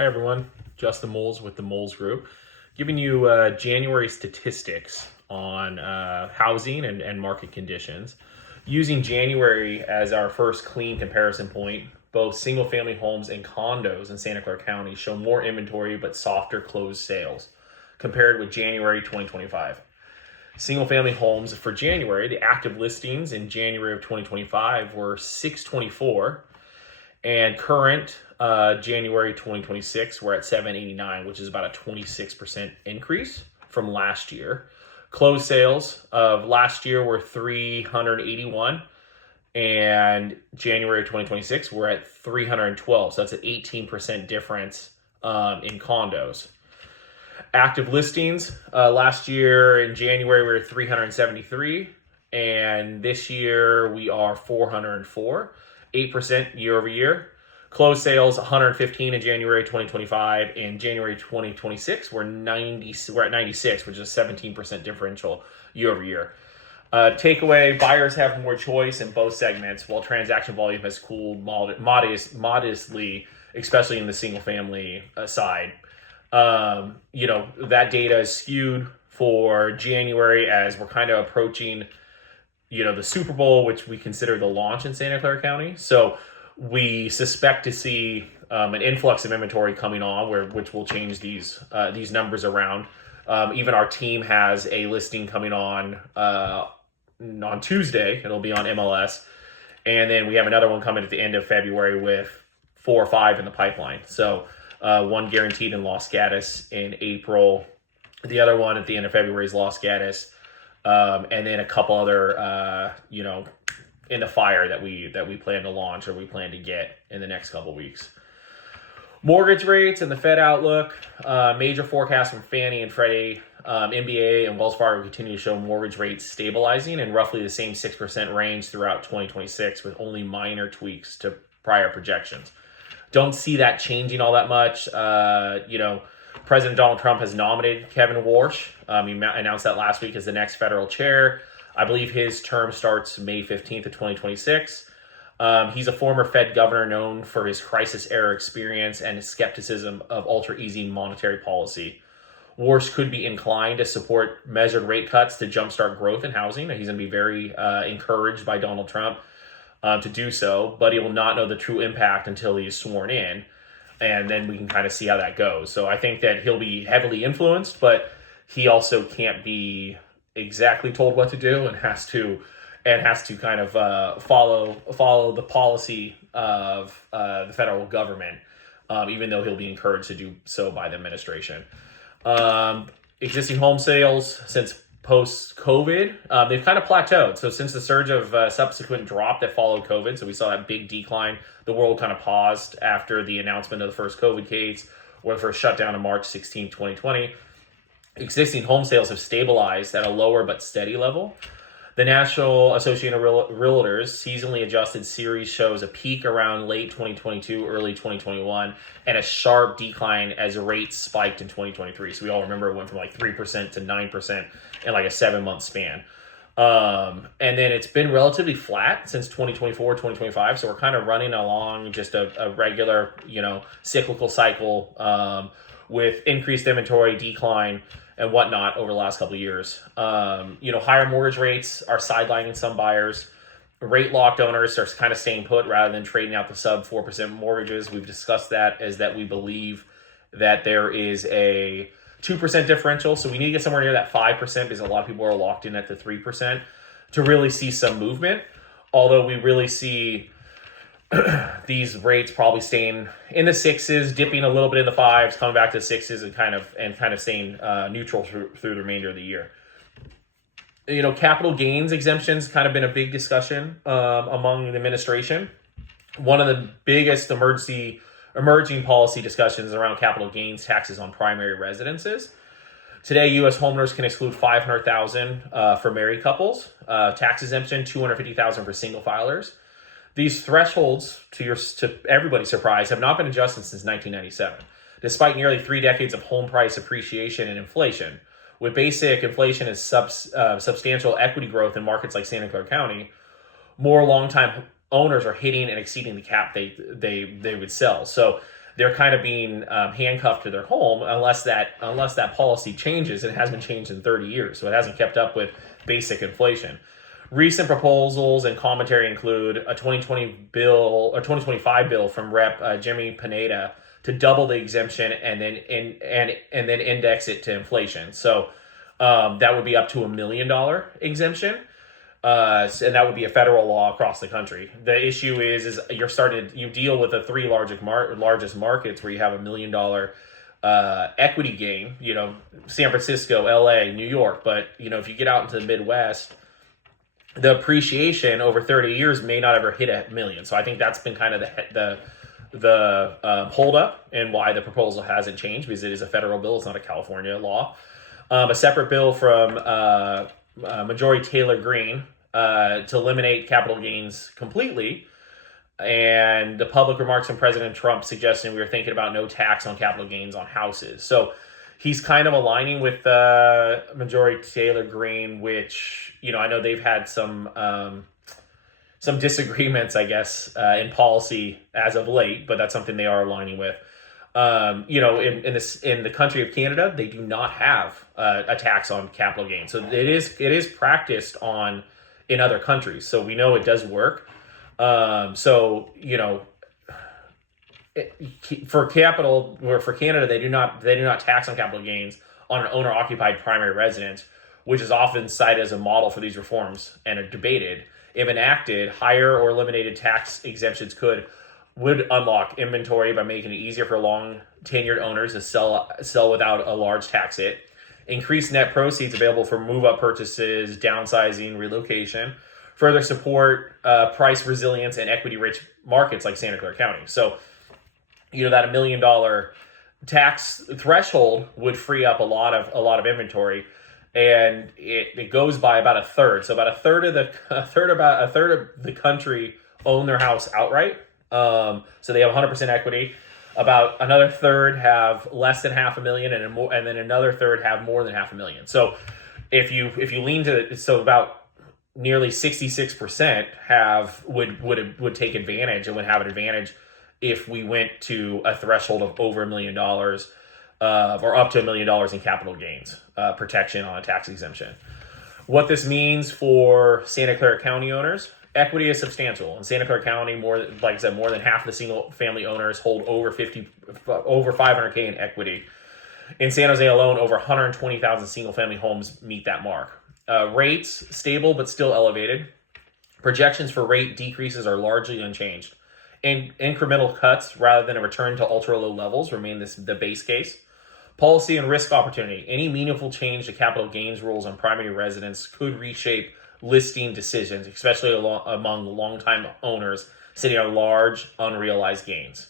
Hi everyone, Justin Moles with the Moles Group, giving you January statistics on housing and market conditions. Using January as our first clean comparison point, both single-family homes and condos in Santa Clara County show more inventory but softer closed sales compared with January 2025. Single-family homes for January, the active listings in January of 2025 were 624, and current January 2026, we're at 789, which is about a 26% increase from last year. Closed sales of last year were 381, and January 2026, we're at 312. So that's an 18% difference in condos. Active listings last year in January, we were 373, and this year we are 404. 8% year over year. Closed sales 115 in January 2025. In January 2026, we're at 96, which is a 17% differential year over year. Takeaway: buyers have more choice in both segments, while transaction volume has cooled modestly, especially in the single family side. That data is skewed for January as we're kind of approaching the Super Bowl, which we consider the launch in Santa Clara County. So we suspect to see an influx of inventory coming on, which will change these numbers around. Even our team has a listing coming on Tuesday. It'll be on MLS. And then we have another one coming at the end of February with 4 or 5 in the pipeline. So one guaranteed in Los Gatos in April. The other one at the end of February is Los Gatos. And then a couple other, in the fire that we plan to launch or we plan to get in the next couple weeks. Mortgage rates and the Fed outlook. Major forecasts from Fannie and Freddie, MBA, and Wells Fargo continue to show mortgage rates stabilizing in roughly the same 6% range throughout 2026, with only minor tweaks to prior projections. Don't see that changing all that much. President Donald Trump has nominated Kevin Warsh. He announced that last week as the next federal chair. I believe his term starts May 15th of 2026. He's a former Fed governor known for his crisis-era experience and his skepticism of ultra-easy monetary policy. Warsh could be inclined to support measured rate cuts to jumpstart growth in housing. He's going to be very encouraged by Donald Trump to do so, but he will not know the true impact until he is sworn in. And then we can kind of see how that goes. So I think that he'll be heavily influenced, but he also can't be exactly told what to do and has to kind of follow the policy of the federal government, even though he'll be encouraged to do so by the administration. Existing home sales since post-COVID, they've kind of plateaued. So since the surge of subsequent drop that followed COVID, so we saw that big decline, the world kind of paused after the announcement of the first COVID case or the first shutdown on March 16, 2020. Existing home sales have stabilized at a lower but steady level. The National Association of Realtors seasonally adjusted series shows a peak around late 2022, early 2021, and a sharp decline as rates spiked in 2023. So we all remember it went from like 3% to 9% in like a 7-month span. And then it's been relatively flat since 2024, 2025. So we're kind of running along just a regular, cyclical cycle with increased inventory, decline, and whatnot over the last couple of years. Higher mortgage rates are sidelining some buyers. Rate locked owners are kind of staying put rather than trading out the sub 4% mortgages. We've discussed that as that we believe that there is a 2% differential. So we need to get somewhere near that 5% because a lot of people are locked in at the 3% to really see some movement. Although we really see these rates probably staying in the 6s, dipping a little bit in the 5s, coming back to the 6s, and kind of staying neutral through the remainder of the year. Capital gains exemptions kind of been a big discussion among the administration. One of the biggest emerging policy discussions around capital gains taxes on primary residences. Today, U.S. homeowners can exclude $500,000 for married couples, tax exemption $250,000 for single filers. These thresholds, to everybody's surprise, have not been adjusted since 1997, despite nearly 3 decades of home price appreciation and inflation. With basic inflation and substantial equity growth in markets like Santa Clara County, more longtime owners are hitting and exceeding the cap they would sell. So they're kind of being handcuffed to their home unless that policy changes. It hasn't changed in 30 years, so it hasn't kept up with basic inflation. Recent proposals and commentary include a 2025 bill from Rep. Jimmy Pineda to double the exemption and then index it to inflation. So that would be up to $1 million exemption. And that would be a federal law across the country. The issue is you deal with the three largest markets where you have $1 million equity gain, San Francisco, LA, New York. But, if you get out into the Midwest, the appreciation over 30 years may not ever hit $1 million. So I think that's been kind of the holdup and why the proposal hasn't changed, because it is a federal bill. It's not a California law. A separate bill from Majority Taylor Greene to eliminate capital gains completely, and the public remarks from President Trump suggesting we were thinking about no tax on capital gains on houses. So he's kind of aligning with Majority Taylor Greene, which I know they've had some disagreements, I guess, in policy as of late, but that's something they are aligning with. In the country of Canada, they do not have a tax on capital gains. So it is practiced in other countries. So we know it does work. For Canada, they do not tax on capital gains on an owner occupied primary residence, which is often cited as a model for these reforms and are debated. If enacted, higher or eliminated tax exemptions would unlock inventory by making it easier for long tenured owners to sell without a large tax hit, increase net proceeds available for move-up purchases, downsizing, relocation, further support price resilience and equity-rich markets like Santa Clara County. So, that $1 million tax threshold would free up a lot of inventory, and it goes by about a third. So about a third of the country own their house outright. So they have 100% equity. About another third have less than $500,000, and then another third have more than $500,000. So if you lean to about nearly 66% would take advantage and would have an advantage if we went to a threshold of over $1 million or up to $1 million in capital gains protection on a tax exemption. What this means for Santa Clara County owners: equity is substantial. In Santa Clara County, more than half of the single-family owners hold over $500K in equity. In San Jose alone, over 120,000 single-family homes meet that mark. Rates stable but still elevated. Projections for rate decreases are largely unchanged. And incremental cuts rather than a return to ultra-low levels remain the base case. Policy and risk opportunity: any meaningful change to capital gains rules on primary residence could reshape listing decisions, especially among longtime owners sitting on large unrealized gains.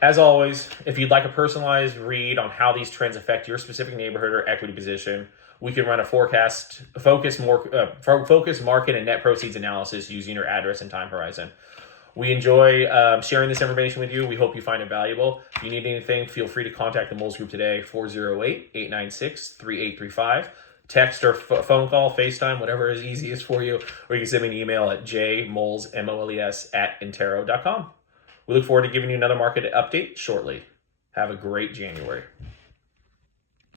As always, if you'd like a personalized read on how these trends affect your specific neighborhood or equity position, we can run a focused market and net proceeds analysis using your address and time horizon. We enjoy sharing this information with you. We hope you find it valuable. If you need anything, feel free to contact the Moles Group today, 408-896-3835. Text or phone call, FaceTime, whatever is easiest for you. Or you can send me an email at jmoles@intero.com. We look forward to giving you another market update shortly. Have a great January.